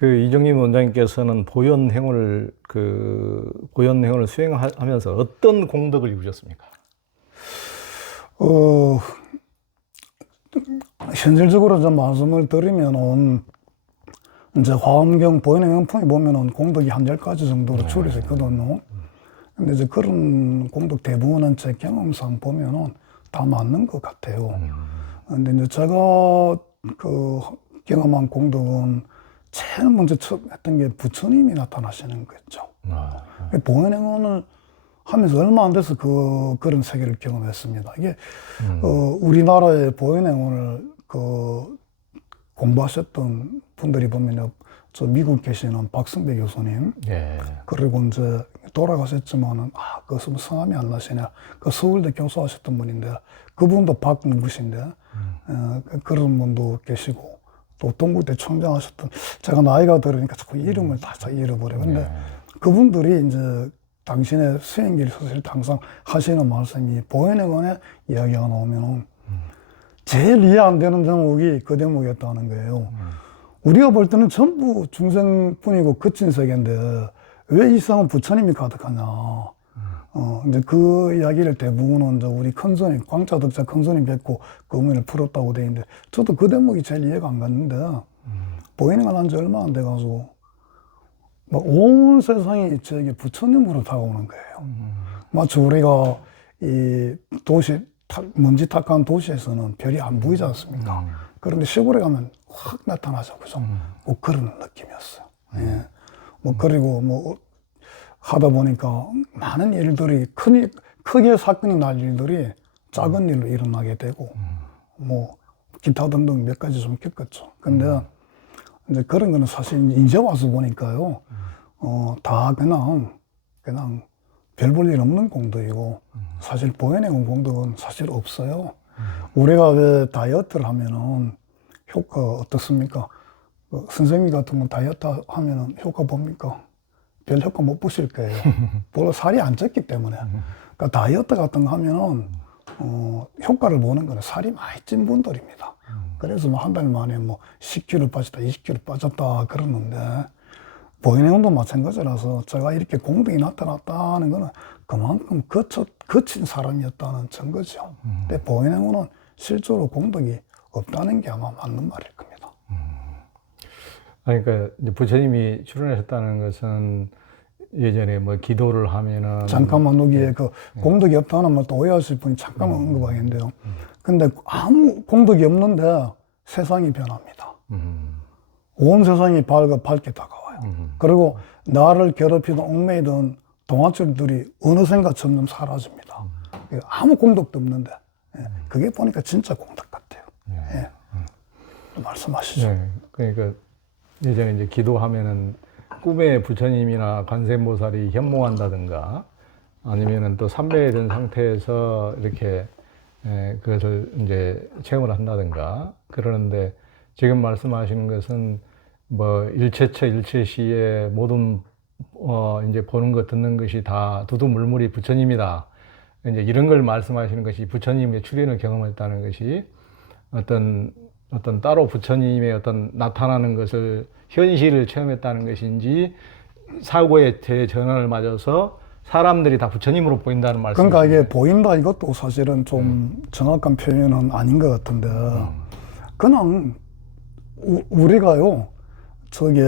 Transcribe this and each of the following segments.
그 이정림 원장님께서는 보현 행원을 수행하면서 어떤 공덕을 이루셨습니까? 어, 현실적으로 좀 말씀을 드리면은, 이제 화엄경 보현행원풍에 보면은 공덕이 한 10가지 정도로 추려져 있거든요. 근데 이제 그런 공덕 대부분은 제 경험상 보면은 다 맞는 것 같아요. 근데 이제 제가 그 경험한 공덕은 제일 먼저 했던 게 부처님이 나타나시는 거죠. 보현행원을 하면서 얼마 안 돼서 그런 세계를 경험했습니다. 이게, 우리나라의 보현행원을 공부하셨던 분들이 보면요, 저 미국 계시는 박승배 교수님, 예. 그리고 이제 돌아가셨지만은, 그것은 성함이 안 나시네. 그 서울대 교수하셨던 분인데, 그분도 박 누구신데, 그런 분도 계시고, 또 동국대 총장하셨던, 제가 나이가 들으니까 자꾸 이름을 다 잃어버려요. 근데 그분들이 이제 당신의 수행길 서실 항상 하시는 말씀이 보현행원에 이야기가 나오면은 제일 이해 안 되는 대목이 그 대목이었다는 거예요. 우리가 볼 때는 전부 중생뿐이고 거친 세계인데 왜 이 세상은 부처님이 가득하냐. 이제 그 이야기를 대부분은 이제 우리 큰스님, 광자덕자 큰스님 뵙고 그 의문을 풀었다고 돼 있는데 저도 그 대목이 제일 이해가 안 갔는데 보현행원 한 지 얼마 안 돼가지고 막 온 세상이 저에게 부처님으로 다가오는 거예요. 마치 우리가 이 먼지 탁한 도시에서는 별이 안 보이지 않습니까? 그런데 시골에 가면 확 나타나죠. 그죠? 뭐 그런 느낌이었어요. 예. 뭐, 그리고 뭐, 하다 보니까 많은 일들이 크게 사건이 날 일들이 작은 일로 일어나게 되고, 뭐, 기타 등등 몇 가지 좀 겪었죠. 근데 이제 그런 거는 사실 이제 와서 보니까요, 다 그냥 별 볼 일 없는 공덕이고, 사실 보현행원 공덕은 사실 없어요. 우리가 왜 다이어트를 하면은 효과 어떻습니까? 선생님 같은 건 다이어트 하면은 효과 봅니까? 별 효과 못 보실 거예요. 별로 살이 안 쪘기 때문에. 그러니까 다이어트 같은 거 하면은, 효과를 보는 거는 살이 많이 찐 분들입니다. 그래서 뭐 한 달 만에 뭐 10kg 빠졌다, 20kg 빠졌다 그러는데, 보현행원도 마찬가지라서 제가 이렇게 공덕이 나타났다는 거는 그만큼 거친 사람이었다는 증거죠. 근데 보현행원은 실제로 공덕이 없다는 게 아마 맞는 말일 겁니다. 그러니까 이제 부처님이 출연하셨다는 것은 예전에 뭐 기도를 하면은 잠깐만 여기에 공덕이 없다는 말 또 오해하실 분이 잠깐만 언급하겠는데요. 근데 아무 공덕이 없는데 세상이 변합니다. 온 세상이 밝게 다가와요. 그리고 나를 괴롭히던 얽매이던 동아줄들이 어느샌가 점점 사라집니다. 아무 공덕도 없는데 그게 보니까 진짜 공덕 같아요. 예. 말씀하시죠. 네. 그러니까 예전에 이제 기도하면은 꿈에 부처님이나 관세음보살이 현몽한다든가 아니면은 또 삼배된 상태에서 이렇게 그것을 이제 체험을 한다든가 그러는데 지금 말씀하시는 것은 뭐 일체처 일체시에 모든 이제 보는 것 듣는 것이 다 두두물물이 부처님이다. 이제 이런 걸 말씀하시는 것이 부처님의 출현을 경험했다는 것이 어떤 따로 부처님의 어떤 나타나는 것을 현실을 체험했다는 것인지 사고의 대전환을 맞아서 사람들이 다 부처님으로 보인다는 말씀이죠. 그러니까 이게 보인다 이것도 사실은 좀 정확한 표현은 아닌 것 같은데 그냥 우리가요 저기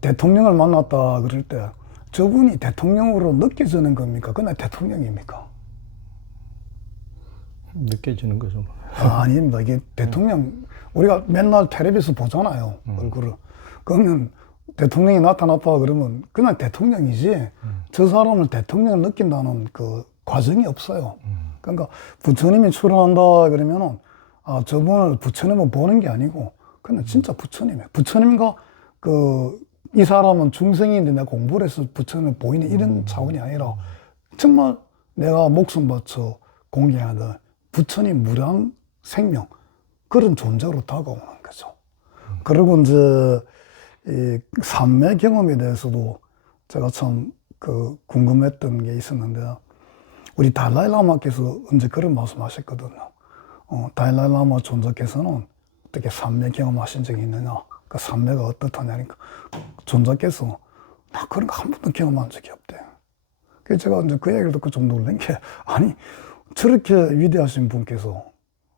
대통령을 만났다 그럴 때 저분이 대통령으로 느껴지는 겁니까? 그냥 대통령입니까? 느껴지는 거죠. 아닙니다. 이게 대통령, 우리가 맨날 텔레비에서 보잖아요. 얼굴을. 그러면 대통령이 나타났다 그러면 그냥 대통령이지 저 사람을 대통령을 느낀다는 그 과정이 없어요. 그러니까 부처님이 출연한다 그러면은 저분을 부처님을 보는 게 아니고 그냥 진짜 부처님이에요. 부처님과 이 사람은 중생인데 내가 공부를 해서 부처님을 보이는 이런 차원이 아니라 정말 내가 목숨 바쳐 공경하던 부처님 무량 생명 그런 존재로 다가오는 거죠. 그리고 이제 이 삼매 경험에 대해서도 제가 참 궁금했던 게 있었는데 우리 달라이라마께서 언제 그런 말씀하셨거든요. 달라이라마 존자께서는 어떻게 삼매 경험하신 적이 있느냐? 그 삼매가 어떻다냐니까 전자께서 나 그런 거 한 번도 경험한 적이 없대. 그래서 제가 이제 그 얘기를 듣고 좀 놀란 게 아니 저렇게 위대하신 분께서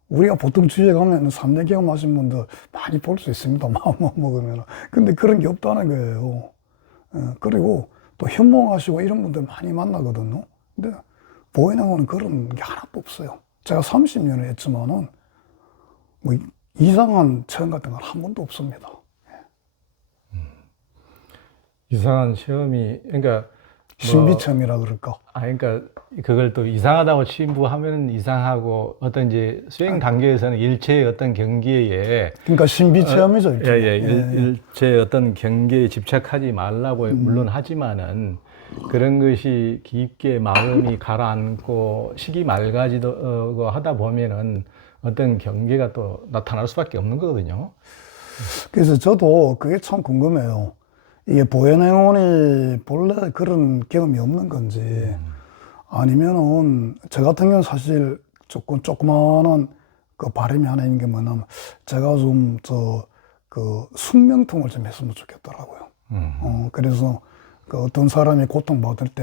우리가 보통 주위에 가면 삼매 경험하신 분들 많이 볼 수 있습니다. 마음만 먹으면. 근데 그런 게 없다는 거예요. 그리고 또 현몽하시고 이런 분들 많이 만나거든요. 근데 보혜능은 그런 게 하나도 없어요. 제가 30년을 했지만은 뭐 이상한 체험 같은 건 한 번도 없습니다. 이상한 시험이, 그러니까 신비체험이라 그럴까? 그러니까 그걸 또 이상하다고 치부하면 이상하고 어떤 이제 수행 단계에서는 일체의 어떤 경계에 그러니까 신비체험이죠. 일체의 어떤 경계에 집착하지 말라고 물론 하지만은 그런 것이 깊게 마음이 가라앉고 식이 맑아지고 하다 보면은 어떤 경계가 또 나타날 수밖에 없는 거거든요. 그래서 저도 그게 참 궁금해요. 이게 보혜행원이 본래 그런 경험이 없는 건지 아니면은 저 같은 경우는 사실 조그마한 그 바람이 하나 있는 게 뭐냐면 제가 좀 그 숙명통을 좀 했으면 좋겠더라고요. 그래서 그 어떤 사람이 고통받을 때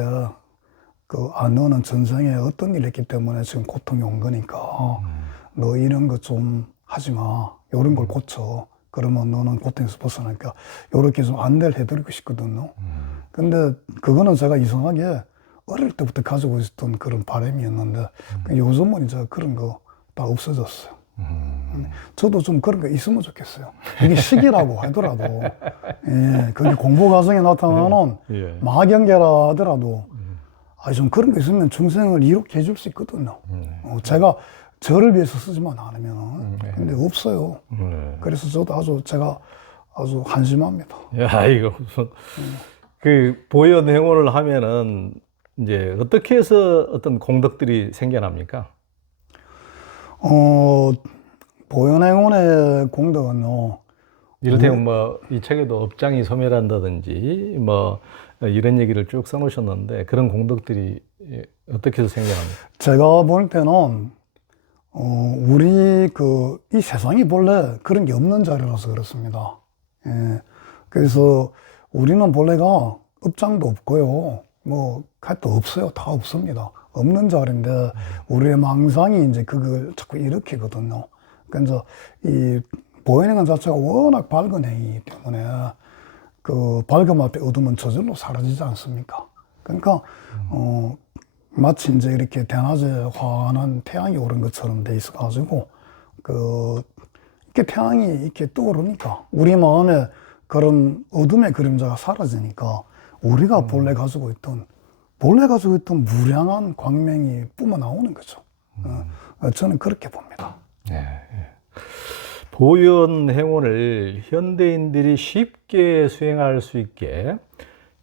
너는 전생에 어떤 일을 했기 때문에 지금 고통이 온 거니까 너 이런 거 좀 하지 마. 이런 걸 고쳐. 그러면 너는 고통에서 벗어나니까 이렇게 좀 안내를 해드리고 싶거든요. 근데 그거는 제가 이상하게 어릴 때부터 가지고 있었던 그런 바람이었는데 요즘은 이제 그런 거 다 없어졌어요. 저도 좀 그런 거 있으면 좋겠어요. 이게 시기라고 하더라도 그게 공부 과정에 나타나는 마경계라 하더라도 좀 그런 거 있으면 중생을 이롭게 해줄 수 있거든요. 제가 저를 위해서 쓰지만 않으면 근데 없어요. 그래서 저도 제가 아주 한심합니다. 야, 이거 무슨 그 보현 행원을 하면은 이제 어떻게 해서 어떤 공덕들이 생겨납니까? 보현행원의 공덕은요. 이를테면 뭐 이 책에도 업장이 소멸한다든지 뭐 이런 얘기를 쭉 써놓으셨는데 그런 공덕들이 어떻게 해서 생겨납니까? 제가 볼 때는 우리 이 세상이 본래 그런 게 없는 자리라서 그렇습니다. 그래서 우리는 본래가 업장도 없고요. 뭐 할도 없어요. 다 없습니다. 없는 자리인데 우리의 망상이 이제 그걸 자꾸 일으키거든요. 그래서 이 보이는 자체가 워낙 밝은 행위이기 때문에 그 밝음 앞에 어둠은 저절로 사라지지 않습니까? 그러니까 마치 이제 이렇게 대낮에 환한 태양이 오른 것처럼 돼 있어가지고 이렇게 태양이 이렇게 떠오르니까 우리 마음에 그런 어둠의 그림자가 사라지니까 우리가 본래 가지고 있던 무량한 광명이 뿜어 나오는 거죠. 저는 그렇게 봅니다. 보현 행원을 현대인들이 쉽게 수행할 수 있게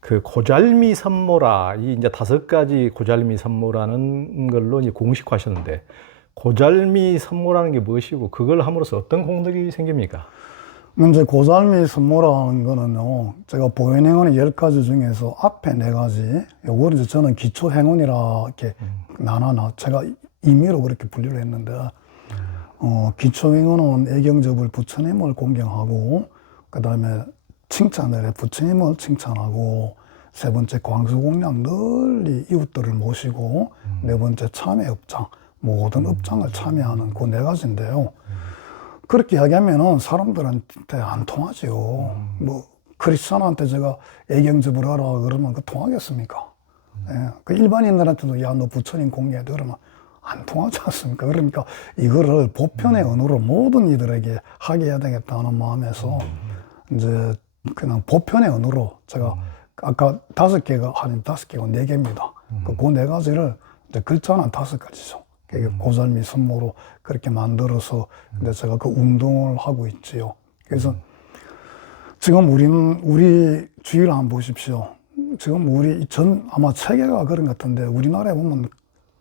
그 고잘미 선모라, 이 이제 5가지 고잘미 선모라는 걸로 이제 공식화하셨는데, 고잘미 선모라는 게 무엇이고, 그걸 함으로써 어떤 공덕이 생깁니까? 이제 고잘미 선모라는 거는요, 제가 보현 행원의 10가지 중에서 앞에 4가지, 요걸 이제 저는 기초 행원이라 이렇게 제가 임의로 그렇게 분류를 했는데, 기초 행원은 애경접을 부처님을 공경하고, 그 다음에 칭찬을 해 부처님을 칭찬하고, 3번째 광수공양 널리 이웃들을 모시고, 4번째 참회 업장, 모든 업장을 참여하는 그 4가지인데요. 그렇게 이야기하면은 사람들한테 안 통하지요. 뭐 크리스찬한테 제가 애경접을 하라 그러면 그 통하겠습니까? 그 일반인들한테도 야 너 부처님 공경해 그러면 안 통하지 않습니까? 그러니까 이거를 보편의 언어로 모든 이들에게 하게 해야 되겠다는 마음에서 이제 그냥 보편의 언어로 제가 아까 5개가 아닌 5개가 4개입니다. 그 4가지를 이제 글자는 5가지죠. 고잘미 선모로 그렇게 만들어서 근데 제가 그 운동을 하고 있지요. 그래서 지금 우리 주위를 한번 보십시오. 지금 아마 체계가 그런 것 같은데 우리나라에 보면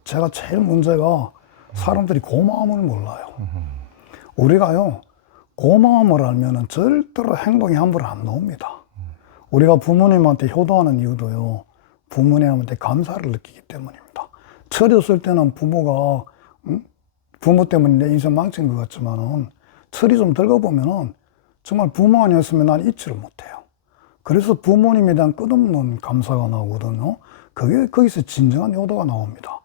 제가 제일 문제가 사람들이 고마움을 몰라요. 우리가요, 고마움을 알면은 절대로 행동이 함부로 안 나옵니다. 우리가 부모님한테 효도하는 이유도요, 부모님한테 감사를 느끼기 때문입니다. 철이 없을 때는 부모 때문에 내 인생 망친 것 같지만은 철이 좀 들고 보면은 정말 부모 아니었으면 난 잊지를 못해요. 그래서 부모님에 대한 끝없는 감사가 나오거든요. 그게 거기서 진정한 효도가 나옵니다.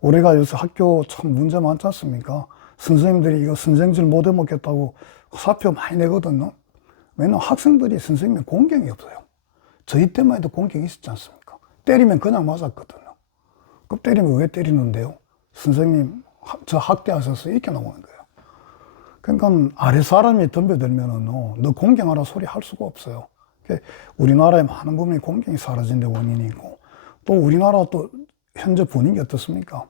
우리가 요새 학교 참 문제 많지 않습니까? 선생님들이 이거 선생질 못 해먹겠다고 사표 많이 내거든요. 왜냐면 학생들이 선생님의 공경이 없어요. 저희 때만 해도 공경이 있었지 않습니까? 때리면 그냥 맞았거든요. 그럼 때리면 왜 때리는데요? 선생님, 저 학대하셔서 이렇게 나오는 거예요. 그러니까 아래 사람이 덤벼들면은 너 공경하라 소리 할 수가 없어요. 우리나라의 많은 부분이 공경이 사라진 데 원인이 있고, 또 우리나라 또 현재 분위기 어떻습니까?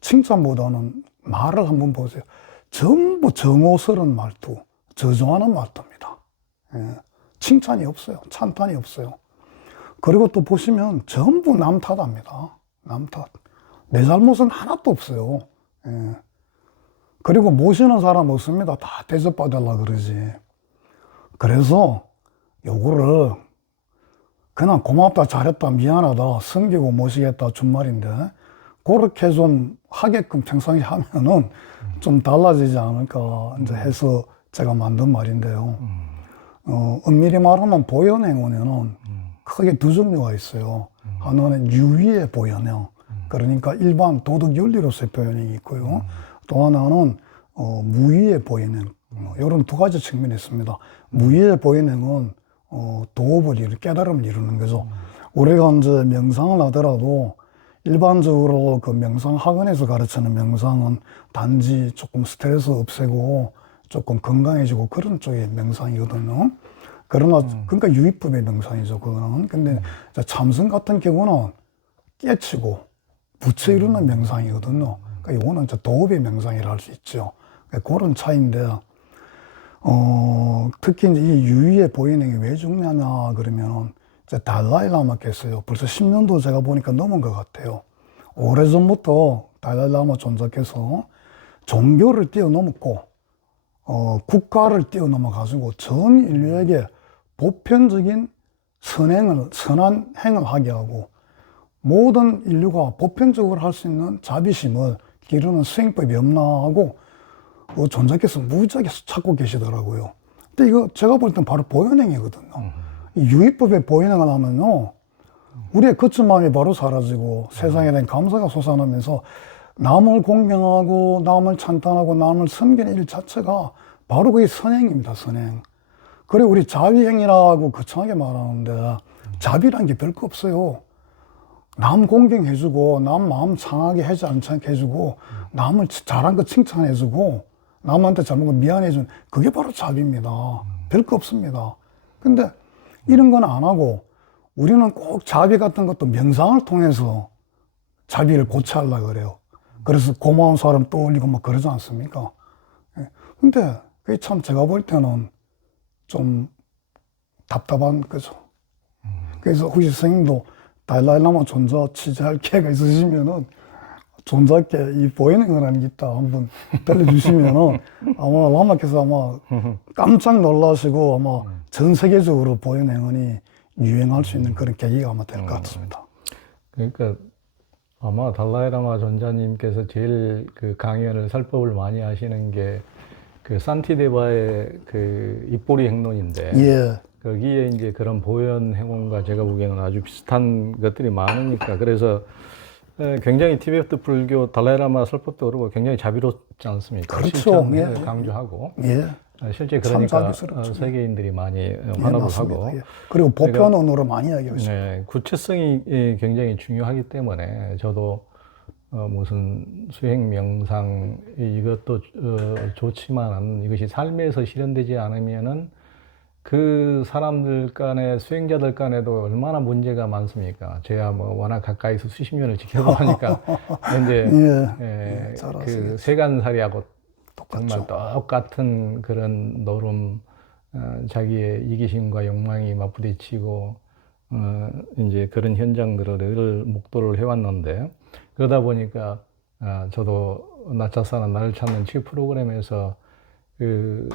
칭찬보다는 말을 한번 보세요. 전부 정오스러운 말투, 저주하는 말투입니다. 예. 칭찬이 없어요. 찬탄이 없어요. 그리고 또 보시면 전부 남 탓합니다. 남 탓. 내 잘못은 하나도 없어요. 예. 그리고 모시는 사람 없습니다. 다 대접받으려고 그러지. 그래서 요거를 그냥 고맙다, 잘했다, 미안하다, 섬기고 모시겠다 준말인데 그렇게 좀 하게끔 평상시 하면은 좀 달라지지 않을까 이제 해서 제가 만든 말인데요. 엄밀히 말하면 보현행원에는 크게 두 종류가 있어요. 하나는 유의의 보현행, 그러니까 일반 도덕 윤리로서의 보현행이 있고요. 또 하나는 무의의 보현행, 이런 두 가지 측면이 있습니다. 무의의 보현행은 도업을 깨달음을 이루는 거죠. 우리가 이제 명상을 하더라도 일반적으로 그 명상 학원에서 가르치는 명상은 단지 조금 스트레스 없애고 조금 건강해지고 그런 쪽의 명상이거든요. 그러나 그러니까 유의법의 명상이죠, 그거는. 근데 참선 같은 경우는 깨치고 부처 이루는 명상이거든요. 그러니까 이거는 이제 도업의 명상이라 할 수 있죠. 그런 차이인데, 특히 이제 이 유의의 보현행이 왜 중요하냐 그러면 이제 달라이 라마께서요, 벌써 10년도 제가 보니까 넘은 것 같아요. 오래전부터 달라이 라마 존자께서 종교를 뛰어넘었고, 국가를 뛰어넘어가지고 전 인류에게 보편적인 선한 행을 하게 하고 모든 인류가 보편적으로 할 수 있는 자비심을 기르는 수행법이 없나 하고 존자께서 무지하게 찾고 계시더라고요. 근데 이거 제가 볼 땐 바로 보현행이거든요. 이 유의법의 보현행을 하면요, 우리의 거친 마음이 바로 사라지고 세상에 대한 감사가 솟아나면서 남을 공경하고 남을 찬탄하고 남을 섬기는 일 자체가 바로 그게 선행입니다, 선행. 그리고 우리 자비행이라고 거창하게 말하는데 자비란 게 별거 없어요. 남 공경해주고 남 마음 상하게 하지 않게 해주고 남을 잘한 거 칭찬해주고 남한테 잘못 거 미안해준, 그게 바로 자비입니다. 별거 없습니다. 근데 이런 건 안 하고 우리는 꼭 자비 같은 것도 명상을 통해서 자비를 고취하려고 그래요. 그래서 고마운 사람 떠올리고 막 그러지 않습니까? 근데 그게 참 제가 볼 때는 좀 답답한 거죠. 그래서 혹시 선생님도 달라이라마 존자 취재할 기회가 있으시면은 존자께 이 보현행을 하는 게 있다 한번 들려주시면은 아마 라마께서 아마 깜짝 놀라시고 아마 전 세계적으로 보현행이 유행할 수 있는 그런 계기가 아마 될 것 같습니다. 그러니까 아마 달라이라마 존자님께서 제일 그 강연을 설법을 많이 하시는 게 그 산티데바의 그 입보리 행론인데, 예. 거기에 이제 그런 보현 행원과 제가 보기에는 아주 비슷한 것들이 많으니까, 그래서 굉장히 티베트 불교 달라이라마 설법도 그러고 굉장히 자비롭지 않습니까? 그렇죠. 실천을 예. 강조하고. 예. 실제 그러니까 자비스럽죠. 세계인들이 많이 예, 환호를 맞습니다. 하고. 예. 그리고 보편언어로 많이 이야기하고 있습니다. 네, 구체성이 굉장히 중요하기 때문에 저도 무슨 수행 명상 이것도 좋지만 이것이 삶에서 실현되지 않으면은 그 사람들 간에 수행자들 간에도 얼마나 문제가 많습니까? 제가 뭐 워낙 가까이서 수십 년을 지켜보니까 이제 예, 잘 그 아시겠죠. 세간살이하고 똑같죠. 정말 똑같은 그런 노름, 자기의 이기심과 욕망이 맞부딪히고 이제 그런 현장들을 늘 목도를 해왔는데, 그러다 보니까 저도 나차사나 나를 찾는 치유 프로그램에서 그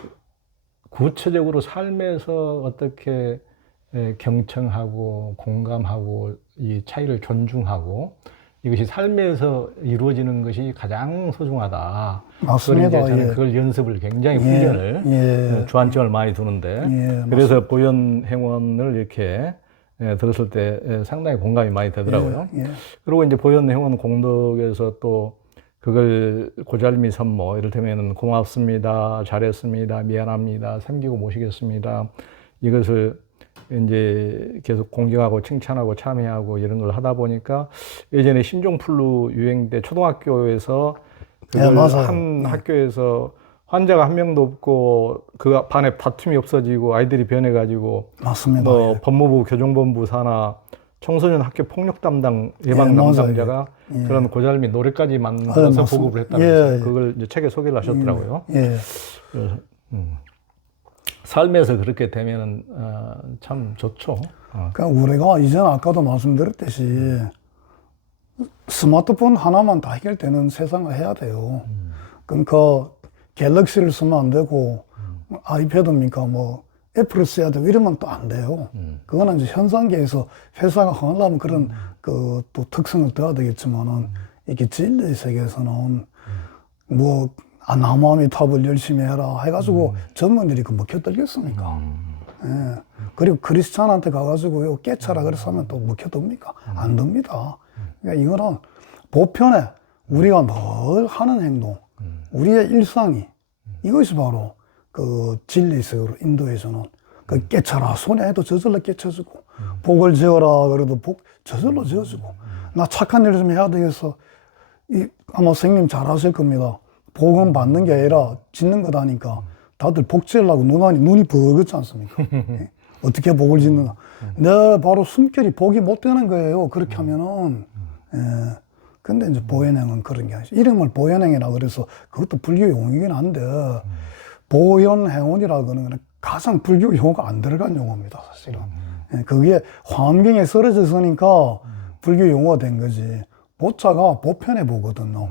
구체적으로 삶에서 어떻게 경청하고 공감하고 이 차이를 존중하고 이것이 삶에서 이루어지는 것이 가장 소중하다. 맞습니다. 그걸, 이제 저는 예. 그걸 연습을 굉장히 예. 훈련을 예. 주안점을 많이 두는데 예, 그래서 보현 행원을 이렇게 들었을 때 상당히 공감이 많이 되더라고요. 예. 그리고 이제 보현 행원 공덕에서 또 그걸 고잘미 선모, 이를테면 고맙습니다, 잘했습니다, 미안합니다, 섬기고 모시겠습니다. 이것을 이제 계속 공경하고 칭찬하고 참여하고 이런 걸 하다 보니까 예전에 신종플루 유행 때 초등학교에서 그걸 맞아요. 한 학교에서 환자가 한 명도 없고 그 반에 다툼이 없어지고 아이들이 변해가지고 맞습니다. 뭐 예. 법무부 교정본부 산하 청소년 학교 폭력 담당 예방 맞아요. 담당자가 예. 그런 고잘미 노래까지 만들어서 맞습니다. 보급을 했다면서요. 예. 그걸 이제 책에 소개를 하셨더라고요. 예. 그래서, 삶에서 그렇게 되면은 참 좋죠. 그러니까 우리가 이전 아까도 말씀드렸듯이 스마트폰 하나만 다 해결되는 세상을 해야 돼요. 그러니까 갤럭시를 쓰면 안 되고 아이패드입니까 뭐 애플을 써야 되고 이러면 또 안 돼요. 그거는 이제 현상계에서 회사가 하려면 그런 그 또 특성을 둬야 되겠지만은 이게 진리의 세계에서는 뭐 나무아미 탑을 열심히 해라 해가지고 전문들이 그 먹혀들겠습니까? 예. 그리고 크리스찬한테 가가지고 깨쳐라 그래서 하면 또 먹혀듭니까? 안 됩니다. 그러니까 이거는 보편에 우리가 뭘 하는 행동, 우리의 일상이 이것이 바로 그 진리 속으로 인도해주는 그 깨쳐라 손에 해도 저절로 깨쳐주고 복을 지어라 그래도 복 저절로 지어주고 나 착한 일 좀 해야 되겠어. 아마 선생님 잘 아실 겁니다. 복은 받는 게 아니라 짓는 거다니까 다들 복 지으려고 눈이 버겋지 않습니까? 어떻게 복을 짓느냐. 내 바로 숨결이 복이 못 되는 거예요. 그렇게 하면은. 예. 근데 이제 보현행은 그런 게 아니죠. 이름을 보현행이라 그래서 그것도 불교 용어이긴 한데 보현행원이라고 하는 거는 가장 불교 용어가 안 들어간 용어입니다, 사실은. 예. 그게 환경에 썰어져 있으니까 불교 용어가 된 거지. 보자가 보편의 보거든요.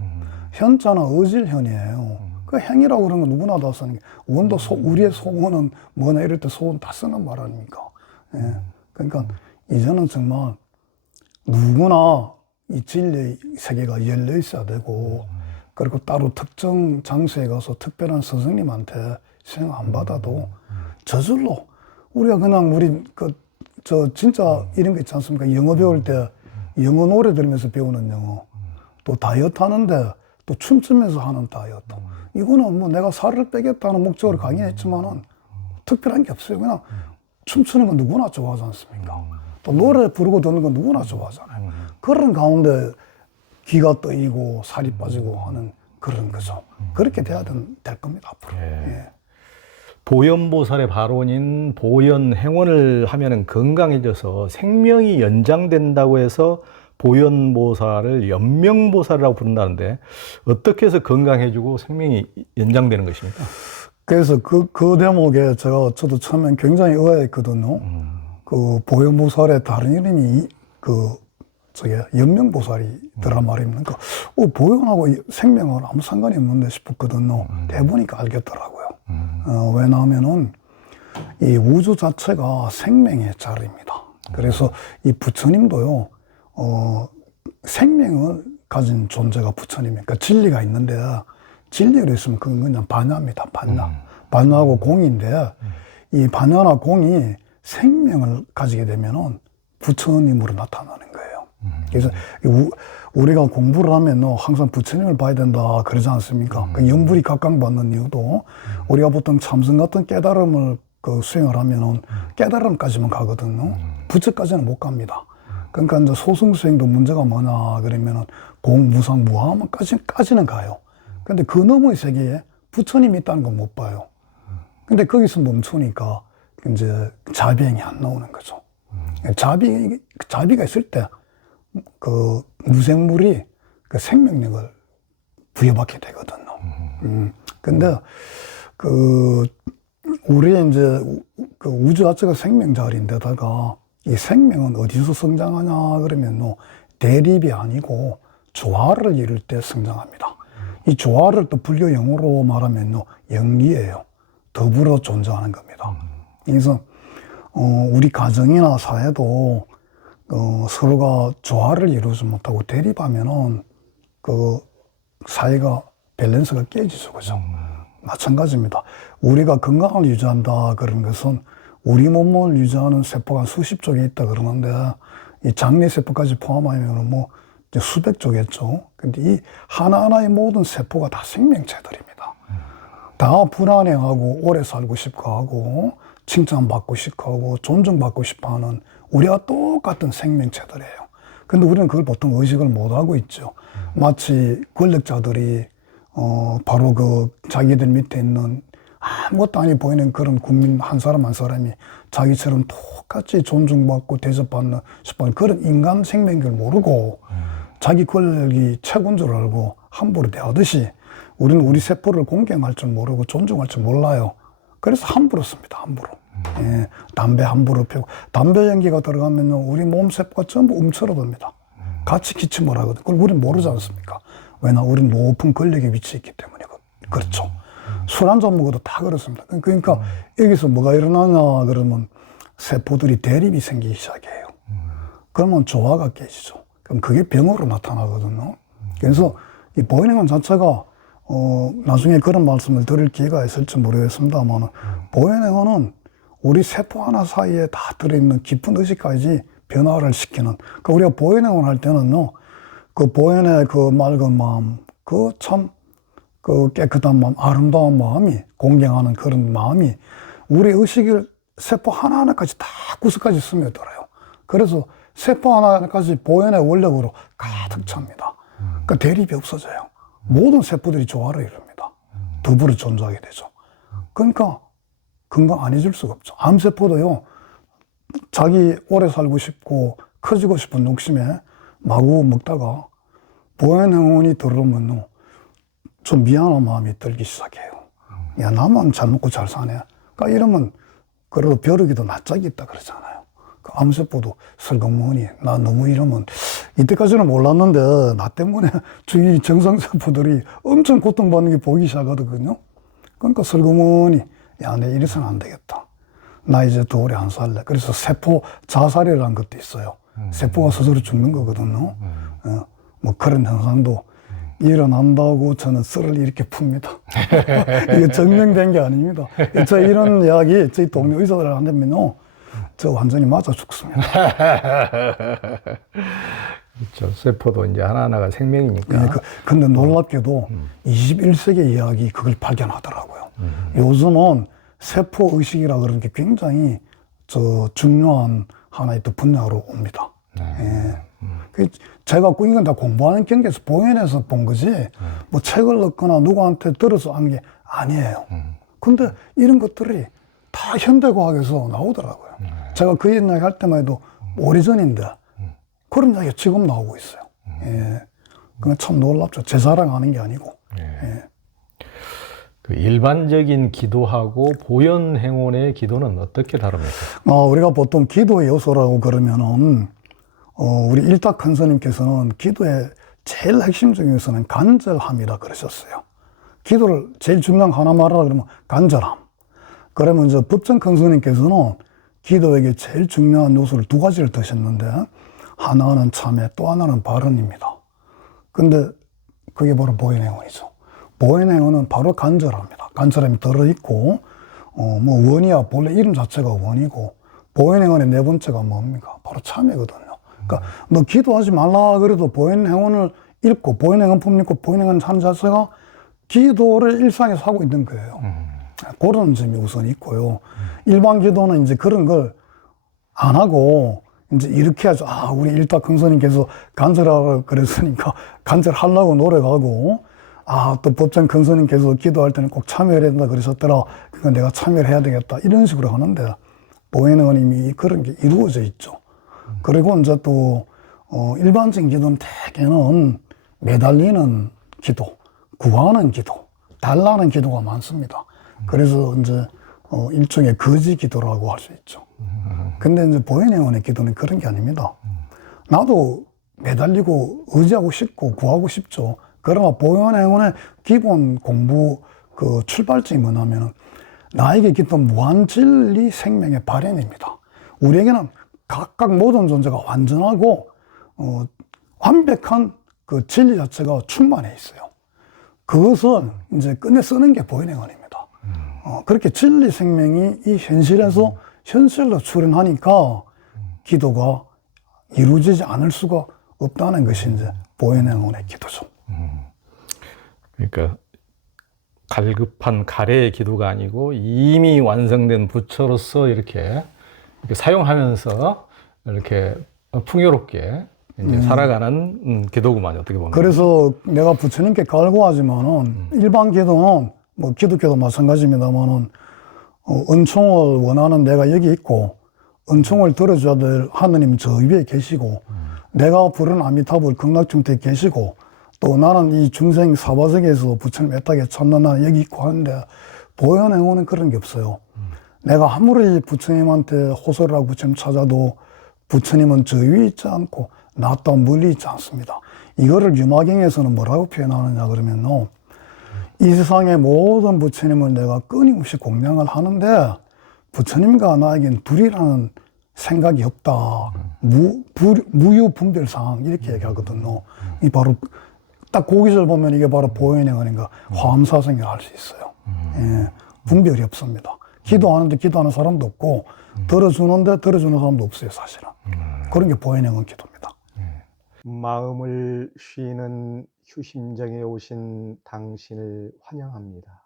현자는 어질현이에요. 그 행이라고 그러는 건 누구나 다 쓰는 게, 원도 우리의 소원은 뭐냐 이럴 때 소원 다 쓰는 말 아닙니까? 예. 그러니까 이제는 정말 누구나 이 진리의 세계가 열려 있어야 되고, 그리고 따로 특정 장소에 가서 특별한 스승님한테 시행 안 받아도 저절로 우리가 그냥 진짜 이런 거 있지 않습니까? 영어 배울 때 영어 노래 들으면서 배우는 영어, 또 다이어트 하는데 또 춤추면서 하는 다이어트. 이거는 뭐 내가 살을 빼겠다는 목적으로 강의했지만은 특별한 게 없어요. 그냥 춤추는 건 누구나 좋아하지 않습니까? 또 노래 부르고 듣는 건 누구나 좋아하잖아요. 그런 가운데 기가 떠이고 살이 빠지고 하는 그런 거죠. 그렇게 돼야 될 겁니다, 앞으로. 예. 보현보살의 발언인 보현행원을 하면은 건강해져서 생명이 연장된다고 해서 보현보살을 연명보살이라고 부른다는데 어떻게 해서 건강해지고 생명이 연장되는 것입니까? 그래서 그 대목에 저도 처음엔 굉장히 의아했거든요. 그 보현보살의 다른 이름이 연명보살이더라 말입니까? 보현하고 생명은 아무 상관이 없는데 싶었거든요. 대보니까 알겠더라고요. 왜냐하면은 이 우주 자체가 생명의 자리입니다. 그래서 이 부처님도요, 생명을 가진 존재가 부처님이니까 진리가 있는데, 진리로 있으면 그건 그냥 반야입니다. 반야하고 공인데, 이 반야나 공이 생명을 가지게 되면은 부처님으로 나타나는 거예요. 그래서 우리가 공부를 하면 항상 부처님을 봐야 된다 그러지 않습니까? 그 영불이 각광받는 이유도 우리가 보통 참선 같은 깨달음을 수행을 하면은 깨달음까지만 가거든요. 부처까지는 못 갑니다. 그러니까 이제 소승수행도 문제가 뭐냐 그러면은 공무상 무함까지는 가요. 근데 그 너머의 세계에 부처님이 있다는 건 못 봐요. 근데 거기서 멈추니까 이제 자비행이 안 나오는 거죠. 자비가 있을 때 그 무생물이 그 생명력을 부여받게 되거든요. 근데 우리 이제 그 우주 자체가 생명 자리인데다가 이 생명은 어디서 성장하냐 그러면 대립이 아니고 조화를 이룰 때 성장합니다. 이 조화를 또 불교 용어로 말하면 영리예요. 더불어 존재하는 겁니다. 그래서 우리 가정이나 사회도 서로가 조화를 이루지 못하고 대립하면은 그 사회가 밸런스가 깨지죠. 그죠? 마찬가지입니다. 우리가 건강을 유지한다 그런 것은 우리 몸을 유지하는 세포가 수십 쪽에 있다 그러는데 이 장내 세포까지 포함하면 뭐 이제 수백 쪽겠죠. 근데 이 하나하나의 모든 세포가 다 생명체들입니다. 다 불안해하고 오래 살고 싶어 하고 칭찬받고 싶어 하고 존중받고 싶어 하는 우리와 똑같은 생명체들이에요. 근데 우리는 그걸 보통 의식을 못 하고 있죠. 마치 권력자들이 바로 그 자기들 밑에 있는 아무것도 아니 보이는 그런 국민 한 사람 한 사람이 자기처럼 똑같이 존중받고 대접받는 싶어하는 그런 인간 생명을 모르고 자기 권력이 최고인 줄 알고 함부로 대하듯이 우리는 우리 세포를 공경할 줄 모르고 존중할 줄 몰라요. 그래서 함부로 씁니다. 함부로. 예, 담배 함부로 피우고 담배 연기가 들어가면 우리 몸 세포가 전부 움츠러듭니다. 같이 기침을 하거든요. 그걸 우리는 모르지 않습니까? 왜냐 우리는 높은 권력에 위치해 있기 때문에 그렇죠. 술 한 잔 먹어도 다 그렇습니다. 그러니까 여기서 뭐가 일어나냐 그러면 세포들이 대립이 생기기 시작해요. 그러면 조화가 깨지죠. 그럼 그게 병으로 나타나거든요. 그래서 이 보이는 자체가 나중에 그런 말씀을 드릴 기회가 있을지 모르겠습니다만 보이는 우리 세포 하나 사이에 다 들어있는 깊은 의식까지 변화를 시키는 그러니까 우리가 보이는 할 때는요 그 보이는 그 맑은 마음 그 참 그 깨끗한 마음 아름다운 마음이 공경하는 그런 마음이 우리 의식을 세포 하나하나까지 다 구석까지 스며들어요. 그래서 세포 하나하나까지 보현의 원력으로 가득 찹니다. 그러니까 대립이 없어져요. 모든 세포들이 조화를 이룹니다. 더불어 존재하게 되죠. 그러니까 건강 안 해줄 수가 없죠. 암세포도요, 자기 오래 살고 싶고 커지고 싶은 욕심에 마구 먹다가 보현행운이 들어오면 좀 미안한 마음이 들기 시작해요. 야, 나만 잘 먹고 잘 사네. 그러니까 이러면 그래도 벼룩이도 낯짝이 있다 그러잖아요. 그 암세포도 설렁머니 나 너무 이러면 이때까지는 몰랐는데 나 때문에 주위 정상세포들이 엄청 고통받는 게 보이기 시작하거든요. 그러니까 설렁머니 야, 내 이래서는 안 되겠다. 나 이제 더 오래 안 살래. 그래서 세포 자살이라는 것도 있어요. 세포가 스스로 죽는 거거든요. 뭐 그런 현상도 일어난다고 저는 썰을 이렇게 풉니다. 이게 증명된 게 아닙니다. 저 이런 이야기 저희 동료 의사들한테 하면요, 저 완전히 맞아 죽습니다. 그렇죠. 세포도 이제 하나하나가 생명이니까. 네, 근데 놀랍게도 21세기 의학이 그걸 발견하더라고요. 요즘은 세포 의식이라 그런 게 굉장히 중요한 하나의 또 분야로 옵니다. 예. 제가 이건 다 공부하는 경계에서 보현해서 본 거지, 뭐 책을 읽거나 누구한테 들어서 한 게 아니에요. 근데 이런 것들이 다 현대과학에서 나오더라고요. 제가 그 이야기 할 때만 해도 오래전인데, 그런 이야기가 지금 나오고 있어요. 예. 그건 참 놀랍죠. 제 자랑하는 게 아니고. 예. 그 일반적인 기도하고 보현행원의 기도는 어떻게 다릅니까? 우리가 보통 기도의 요소라고 그러면은, 우리 일탁 큰 스님께서는 기도의 제일 핵심적인 요소는 간절함이라 그러셨어요. 기도를 제일 중요한 거 하나 말하라 그러면 간절함. 그러면 이제 법정 큰 스님께서는 기도에게 제일 중요한 요소를 두 가지를 드셨는데, 하나는 참회, 또 하나는 발언입니다. 근데 그게 바로 보현행원이죠. 보현행원은 바로 간절함입니다. 간절함이 들어있고, 뭐 원이야, 본래 이름 자체가 원이고, 보현행원의 네 번째가 뭡니까? 바로 참회거든요. 그러니까 너 기도하지 말라 그래도 보현행원을 읽고 보현행원품 읽고 보현행원 한 자체가 기도를 일상에서 하고 있는 거예요. 그런 점이 우선 있고요. 일반 기도는 이제 그런 걸 안 하고 이제 이렇게 하죠. 우리 일탁 큰스님께서 간절하라고 그랬으니까 간절하려고 노력하고, 또 법정 큰스님께서 기도할 때는 꼭 참여를 해야 된다 그러셨더라. 그러니까 내가 참여를 해야 되겠다. 이런 식으로 하는데, 보현행원이 이미 그런 게 이루어져 있죠. 그리고 이제 또, 일반적인 기도는 대개는 매달리는 기도, 구하는 기도, 달라는 기도가 많습니다. 그래서 이제, 일종의 거지 기도라고 할 수 있죠. 근데 이제 보현행원의 기도는 그런 게 아닙니다. 나도 매달리고 의지하고 싶고 구하고 싶죠. 그러나 보현행원의 기본 공부 그 출발점이 뭐냐면은 나에게 깃든 무한진리 생명의 발현입니다. 우리에게는 각각 모든 존재가 완전하고 완벽한 그 진리 자체가 충만해 있어요. 그것을 이제 꺼내 쓰는 게 보현행언입니다. 그렇게 진리 생명이 이 현실에서 현실로 출현하니까 기도가 이루어지지 않을 수가 없다는 것이 이제 보현행언의 기도죠. 그러니까 갈급한 가래의 기도가 아니고 이미 완성된 부처로서 이렇게 사용하면서 이렇게 풍요롭게 이제 살아가는 기도구만요, 어떻게 보면. 그래서 내가 부처님께 갈구하지만은 일반 기도는 뭐 기독교도 마찬가지입니다만은 은총을 원하는 내가 여기 있고 은총을 들어줘야 될 하느님 저 위에 계시고 내가 부른 아미타불 극락중대에 계시고 또 나는 이 중생 사바세계에서 부처님 애타게 찾는 나는 여기 있고 하는데 보현행언은 그런 게 없어요. 내가 아무리 부처님한테 호소를 하고 부처님 찾아도 부처님은 저 위에 있지 않고 나 또한 멀리 있지 않습니다. 이거를 유마경에서는 뭐라고 표현하느냐 그러면요. 이 세상의 모든 부처님을 내가 끊임없이 공양을 하는데 부처님과 나에겐 둘이라는 생각이 없다. 무유분별상 이렇게 얘기하거든요. 이 바로 딱 고기절 보면 이게 바로 보현행언인가 화엄사성이라 할 수 있어요. 예, 분별이 없습니다. 기도하는데 기도하는 사람도 없고 들어주는데 들어주는 사람도 없어요, 사실은. 그런 게 보현행언 기도입니다. 마음을 쉬는 휴심정에 오신 당신을 환영합니다.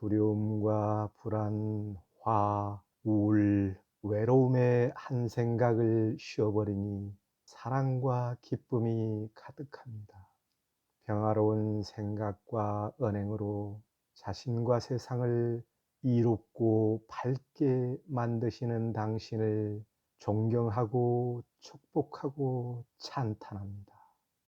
두려움과 불안, 화, 우울, 외로움의 한 생각을 쉬어버리니 사랑과 기쁨이 가득합니다. 평화로운 생각과 언행으로 자신과 세상을 이롭고 밝게 만드시는 당신을 존경하고 축복하고 찬탄합니다.